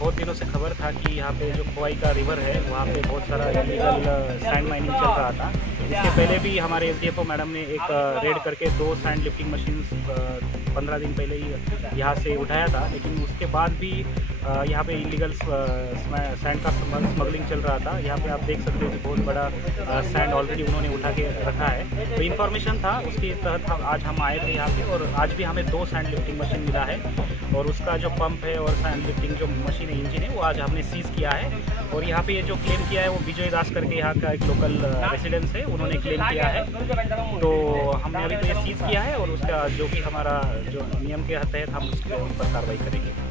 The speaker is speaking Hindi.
बहुत दिनों से खबर था कि यहाँ पे जो खोवाई का रिवर है वहाँ पे बहुत सारा इलीगल सैंड माइनिंग चल रहा था। इसके पहले भी हमारे एसडीएफओ मैडम ने एक रेड करके 2 सैंड लिफ्टिंग मशीन 15 दिन पहले ही यहाँ से उठाया था, लेकिन उसके बाद भी यहाँ पे इलीगल सैंड का स्मगलिंग चल रहा था। यहाँ पे आप देख सकते हो कि बहुत बड़ा सैंड ऑलरेडी उन्होंने उठा के रखा है। तो इन्फॉर्मेशन था, उसके तहत आज हम आए थे यहाँ पे, और आज भी हमें 2 सैंड लिफ्टिंग मशीन मिला है, और उसका जो पंप है और सैंड लिफ्टिंग जो मशीन है, इंजन है, वो आज हमने सीज़ किया है। और यहाँ पे ये जो क्लेम किया है वो विजय दास करके यहाँ का एक लोकल रेसिडेंस है, उन्होंने क्लेम किया है। तो हमने अभी तो ये सीज़ किया है, और उसका जो भी हमारा जो नियम के तहत हम उसके ऊपर कार्रवाई करेंगे।